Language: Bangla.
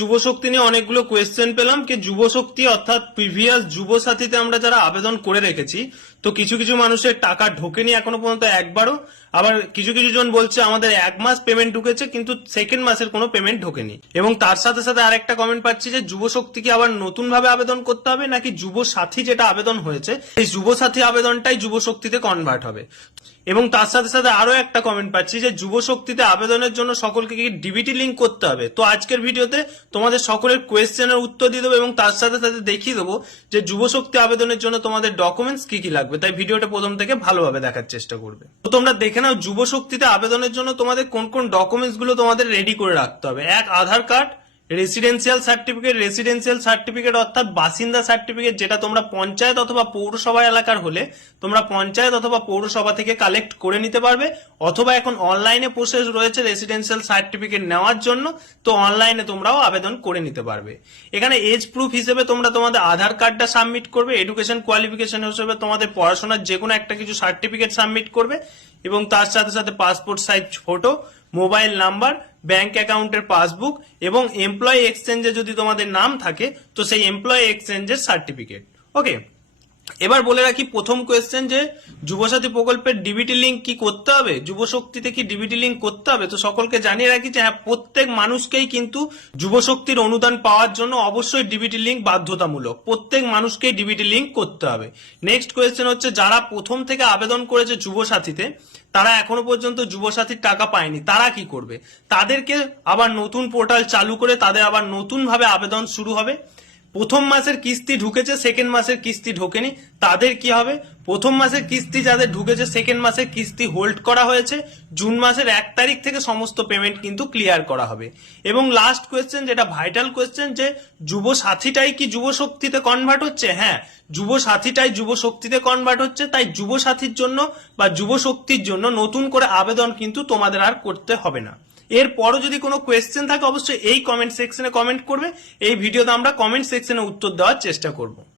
যুবশক্তি নিয়ে অনেকগুলো কোয়েশ্চেন পেলাম কি যুবশক্তি অর্থাৎ প্রিভিয়াস যুবসাথীতে আমরা যারা আবেদন করে রেখেছি, তো কিছু কিছু মানুষের টাকা ঢোকেনি এখনো পর্যন্ত একবারও, আবার কিছু কিছু জন বলছে আমাদের 1 মাস পেমেন্ট ঢুকেছে কিন্তু সেকেন্ড মাসের কোনো পেমেন্ট ঢোকেনি। এবং তার সাথে সাথে আরেকটা কমেন্ট পাচ্ছি যে যুবশক্তিকে আবার নতুন ভাবে আবেদন করতে হবে নাকি যুবসাথী যেটা আবেদন হয়েছে এই যুবসাথী আবেদনটাই যুবশক্তিতে কনভার্ট হবে। এবং তার সাথে সাথে আরো একটা কমেন্ট পাচ্ছি যে যুবশক্তিতে আবেদনের জন্য সকলকে কি ডিবিটি লিঙ্ক করতে হবে। তো আজকের ভিডিওতে তোমাদের সকলের কোয়েশ্চেনের উত্তর দিয়ে দেবো এবং তার সাথে সাথে দেখিয়ে দেবো যে যুবশক্তি আবেদনের জন্য তোমাদের ডকুমেন্টস কি কি লাগবে। তাই ভিডিওটা প্রথম থেকে ভালোভাবে দেখার চেষ্টা করবে। তো তোমরা দেখে নাও যুবশক্তিতে আবেদনের জন্য তোমাদের কোন কোন ডকুমেন্টস গুলো তোমাদের রেডি করে রাখতে হবে। এক, আধার কার্ড, রেসিডেন্সিয়াল সার্টিফিকেট অর্থাৎ বাসিন্দা সার্টিফিকেট, যেটা তোমরা পঞ্চায়েত অথবা পৌরসভা এলাকার হলে তোমরা পঞ্চায়েত অথবা পৌরসভা থেকে কালেক্ট করে নিতে পারবে, অথবা এখন অনলাইনে প্রসেস রয়েছে রেসিডেন্সিয়াল সার্টিফিকেট নেওয়ার জন্য, তো অনলাইনে তোমরাও আবেদন করে নিতে পারবে। এখানে এজ প্রুফ হিসেবে তোমরা তোমাদের আধার কার্ডটা সাবমিট করবে, এডুকেশন কোয়ালিফিকেশন হিসেবে তোমাদের পড়াশোনার যে কোনো একটা কিছু সার্টিফিকেট সাবমিট করবে, এবং তার সাথে সাথে passport size photo, mobile number, bank অ্যাকাউন্টের পাসবুক এবং এমপ্লয়ি এক্সচেঞ্জে যদি তোমাদের নাম থাকে তো সেই এমপ্লয়ি এক্সচেঞ্জের সার্টিফিকেট। ওকে, এবার বলে রাখি প্রথম কোয়েশ্চেন যে যুবসাথী প্রকল্পের ডিবিটি লিঙ্ক কি করতে হবে, যুবশক্তিতে কি ডিবিটি লিঙ্ক করতে হবে। তো সকলকে জানিয়ে রাখি যে হ্যাঁ, প্রত্যেক মানুষকেই কিন্তু যুবশক্তির অনুদান পাওয়ার জন্য অবশ্যই ডিবিটি লিঙ্ক বাধ্যতামূলক, প্রত্যেক মানুষকেই ডিবিটি লিঙ্ক করতে হবে। নেক্সট কোয়েশ্চেন হচ্ছে যারা প্রথম থেকে আবেদন করেছে যুবসাথীতে তারা এখনো পর্যন্ত যুবসাথীর টাকা পায়নি, তারা কি করবে। তাদেরকে আবার নতুন পোর্টাল চালু করে তাদের আবার নতুন ভাবে আবেদন শুরু হবে। প্রথম মাসের কিস্তি ঢুকেছে, সেকেন্ড মাসের কিস্তি ঢোকেনি, তাদের কি হবে। প্রথম মাসের কিস্তি যাদের ঢুকেছে, সেকেন্ড মাসের কিস্তি হোল্ড করা হয়েছে, জুন মাসের 1 তারিখ থেকে সমস্ত পেমেন্ট কিন্তু ক্লিয়ার করা হবে। এবং লাস্ট কোয়েশ্চেন যেটা ভাইটাল কোয়েশ্চেন যে যুবসাথীটাই কি যুবশক্তিতে কনভার্ট হচ্ছে। হ্যাঁ, যুবসাথীটাই যুবশক্তিতে কনভার্ট হচ্ছে, তাই যুবসাথীর জন্য বা যুবশক্তির জন্য নতুন করে আবেদন কিন্তু তোমাদের আর করতে হবে না। এরপরও যদি কোনো কোয়েশ্চেন থাকে অবশ্যই এই কমেন্ট সেকশনে কমেন্ট করবে, এই ভিডিওতে আমরা কমেন্ট সেকশনে উত্তর দেওয়ার চেষ্টা করব।